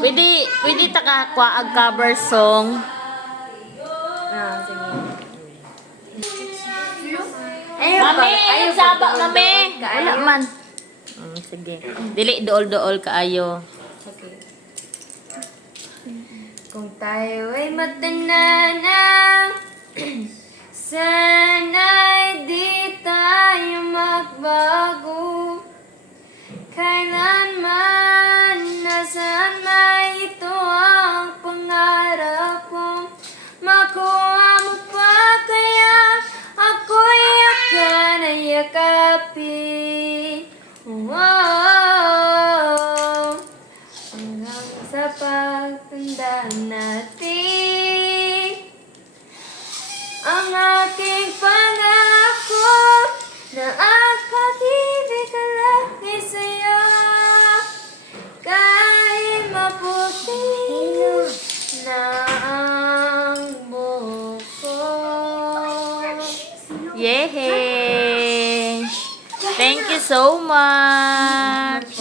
Pwede takakwa ag cover song. Sige. Mami, saba mami. Wala man. Sige. Dili dool-dool kaayo. Okay. Kung tayo ay matananang, sana'y di tayo magbago. Kailanman, nasaan man ito ang pangarap ko. Makuha mo pa kaya ako'y akan ay yakapin. Wow. Hanggang sa pagtanda natin, ang aking pangako na ang pag-ibig ay lagi sa'yo. Kahit maputi na ang buko. Yay! Thank you so much.